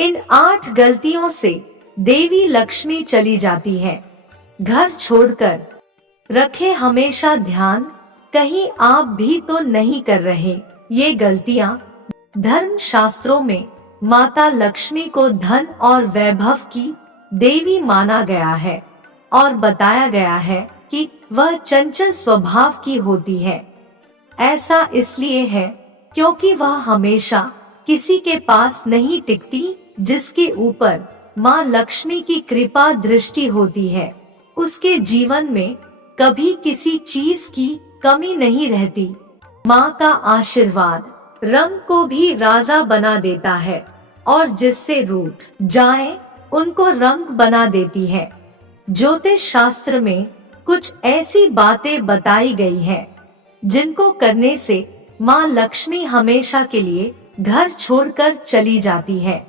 इन 8 गलतियों से देवी लक्ष्मी चली जाती है। घर छोड़कर रखे हमेशा ध्यान, कहीं आप भी तो नहीं कर रहे ये गलतियां। धर्म शास्त्रों में माता लक्ष्मी को धन और वैभव की देवी माना गया है और बताया गया है कि वह चंचल स्वभाव की होती है। ऐसा इसलिए है क्योंकि वह हमेशा किसी के पास नहीं टिकती, जिसके ऊपर माँ लक्ष्मी की कृपा दृष्टि होती है उसके जीवन में कभी किसी चीज की कमी नहीं रहती। माँ का आशीर्वाद रंग को भी राजा बना देता है और जिससे रूठ जाए उनको रंग बना देती है। ज्योतिष शास्त्र में कुछ ऐसी बातें बताई गई हैं जिनको करने से माँ लक्ष्मी हमेशा के लिए घर छोड़कर चली जाती है,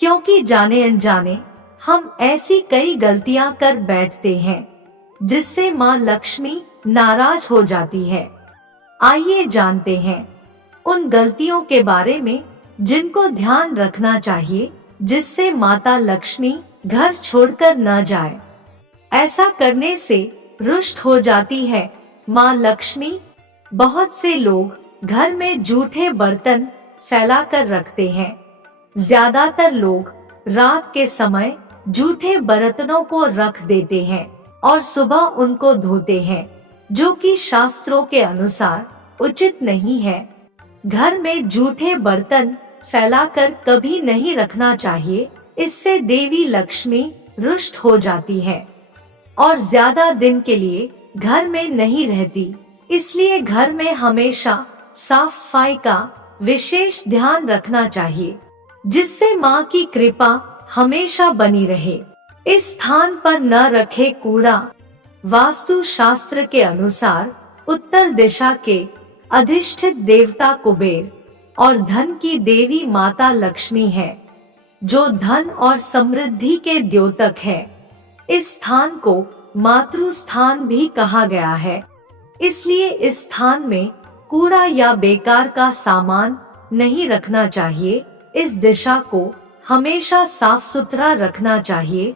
क्योंकि जाने अनजाने हम ऐसी कई गलतियां कर बैठते हैं जिससे माँ लक्ष्मी नाराज हो जाती है। आइए जानते हैं उन गलतियों के बारे में जिनको ध्यान रखना चाहिए जिससे माता लक्ष्मी घर छोड़कर न जाए। ऐसा करने से रुष्ट हो जाती है माँ लक्ष्मी। बहुत से लोग घर में जूठे बर्तन फैला कर रखते हैं। ज्यादातर लोग रात के समय जूठे बर्तनों को रख देते हैं और सुबह उनको धोते हैं, जो कि शास्त्रों के अनुसार उचित नहीं है। घर में जूठे बर्तन फैलाकर कभी नहीं रखना चाहिए, इससे देवी लक्ष्मी रुष्ट हो जाती है और ज्यादा दिन के लिए घर में नहीं रहती। इसलिए घर में हमेशा साफ सफाई का विशेष ध्यान रखना चाहिए, जिससे माँ की कृपा हमेशा बनी रहे। इस स्थान पर न रखे कूड़ा। वास्तु शास्त्र के अनुसार उत्तर दिशा के अधिष्ठित देवता कुबेर और धन की देवी माता लक्ष्मी है, जो धन और समृद्धि के द्योतक है। इस स्थान को मातृ स्थान भी कहा गया है, इसलिए इस स्थान में कूड़ा या बेकार का सामान नहीं रखना चाहिए। इस दिशा को हमेशा साफ सुथरा रखना चाहिए,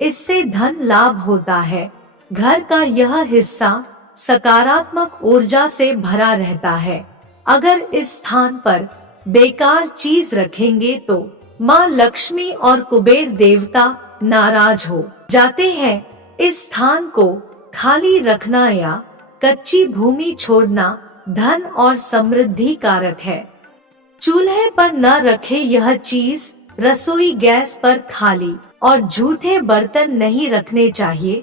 इससे धन लाभ होता है। घर का यह हिस्सा सकारात्मक ऊर्जा से भरा रहता है। अगर इस स्थान पर बेकार चीज रखेंगे तो माँ लक्ष्मी और कुबेर देवता नाराज हो जाते हैं। इस स्थान को खाली रखना या कच्ची भूमि छोड़ना धन और समृद्धि कारक है। चूल्हे पर न रखे यह चीज। रसोई गैस पर खाली और झूठे बर्तन नहीं रखने चाहिए।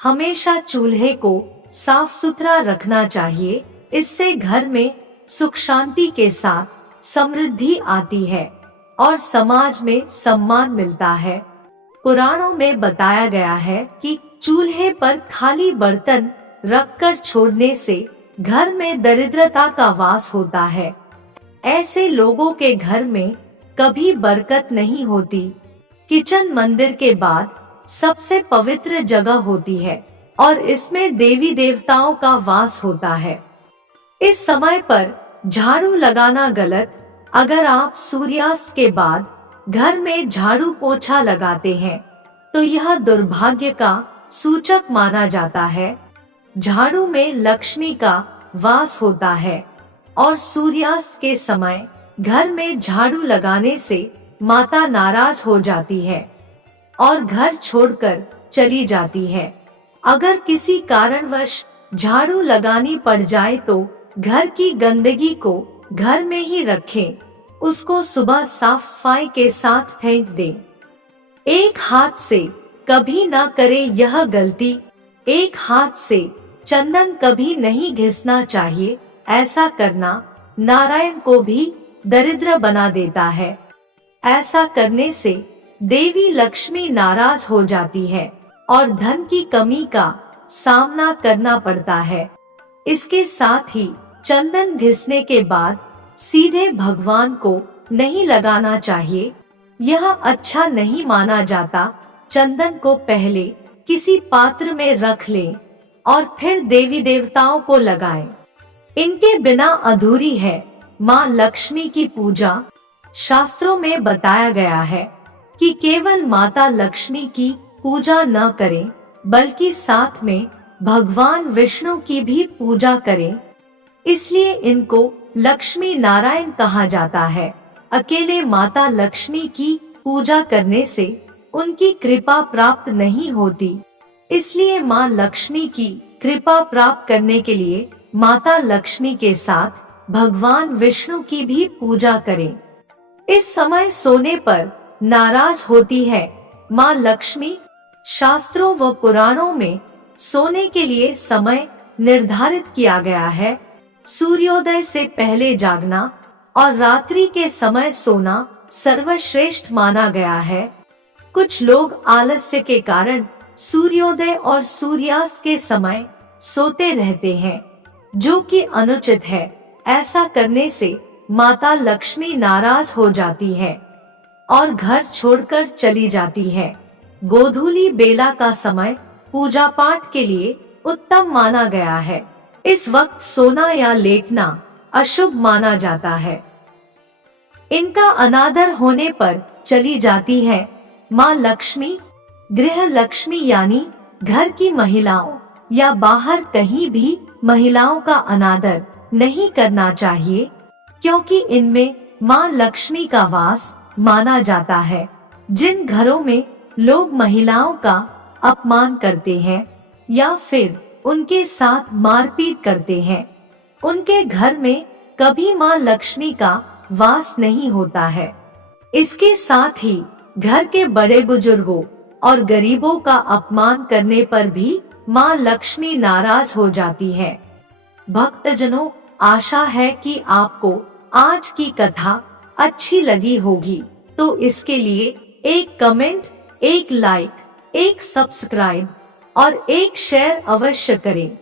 हमेशा चूल्हे को साफ सुथरा रखना चाहिए, इससे घर में सुख शांति के साथ समृद्धि आती है और समाज में सम्मान मिलता है। पुराणों में बताया गया है कि चूल्हे पर खाली बर्तन रखकर छोड़ने से घर में दरिद्रता का वास होता है। ऐसे लोगों के घर में कभी बरकत नहीं होती। किचन मंदिर के बाद सबसे पवित्र जगह होती है और इसमें देवी देवताओं का वास होता है। इस समय पर झाड़ू लगाना गलत। अगर आप सूर्यास्त के बाद घर में झाड़ू पोछा लगाते हैं तो यह दुर्भाग्य का सूचक माना जाता है। झाड़ू में लक्ष्मी का वास होता है और सूर्यास्त के समय घर में झाड़ू लगाने से माता नाराज हो जाती है और घर छोड़कर चली जाती है। अगर किसी कारणवश झाड़ू लगानी पड़ जाए तो घर की गंदगी को घर में ही रखें, उसको सुबह साफ सफाई के साथ फेंक दें। एक हाथ से कभी ना करें यह गलती। एक हाथ से चंदन कभी नहीं घिसना चाहिए। ऐसा करना नारायण को भी दरिद्र बना देता है। ऐसा करने से देवी लक्ष्मी नाराज हो जाती है और धन की कमी का सामना करना पड़ता है। इसके साथ ही चंदन घिसने के बाद सीधे भगवान को नहीं लगाना चाहिए, यह अच्छा नहीं माना जाता। चंदन को पहले किसी पात्र में रख लें और फिर देवी देवताओं को लगाएं। इनके बिना अधूरी है माँ लक्ष्मी की पूजा। शास्त्रों में बताया गया है कि केवल माता लक्ष्मी की पूजा न करें, बल्कि साथ में भगवान विष्णु की भी पूजा करें। इसलिए इनको लक्ष्मी नारायण कहा जाता है। अकेले माता लक्ष्मी की पूजा करने से उनकी कृपा प्राप्त नहीं होती, इसलिए माँ लक्ष्मी की कृपा प्राप्त करने के लिए माता लक्ष्मी के साथ भगवान विष्णु की भी पूजा करें। इस समय सोने पर नाराज होती है माँ लक्ष्मी। शास्त्रों व पुराणों में सोने के लिए समय निर्धारित किया गया है। सूर्योदय से पहले जागना और रात्रि के समय सोना सर्वश्रेष्ठ माना गया है। कुछ लोग आलस्य के कारण सूर्योदय और सूर्यास्त के समय सोते रहते हैं, जो कि अनुचित है। ऐसा करने से माता लक्ष्मी नाराज हो जाती है और घर छोड़कर चली जाती है। गोधूली बेला का समय पूजा पाठ के लिए उत्तम माना गया है। इस वक्त सोना या लेटना अशुभ माना जाता है। इनका अनादर होने पर चली जाती है माँ लक्ष्मी। गृह लक्ष्मी यानी घर की महिलाओं या बाहर कहीं भी महिलाओं का अनादर नहीं करना चाहिए, क्योंकि इनमें माँ लक्ष्मी का वास माना जाता है। जिन घरों में लोग महिलाओं का अपमान करते हैं या फिर उनके साथ मारपीट करते हैं, उनके घर में कभी माँ लक्ष्मी का वास नहीं होता है। इसके साथ ही घर के बड़े बुजुर्गों और गरीबों का अपमान करने पर भी माँ लक्ष्मी नाराज हो जाती है। भक्तजनों, आशा है कि आपको आज की कथा अच्छी लगी होगी, तो इसके लिए एक कमेंट, एक लाइक, एक सब्सक्राइब और एक शेयर अवश्य करें।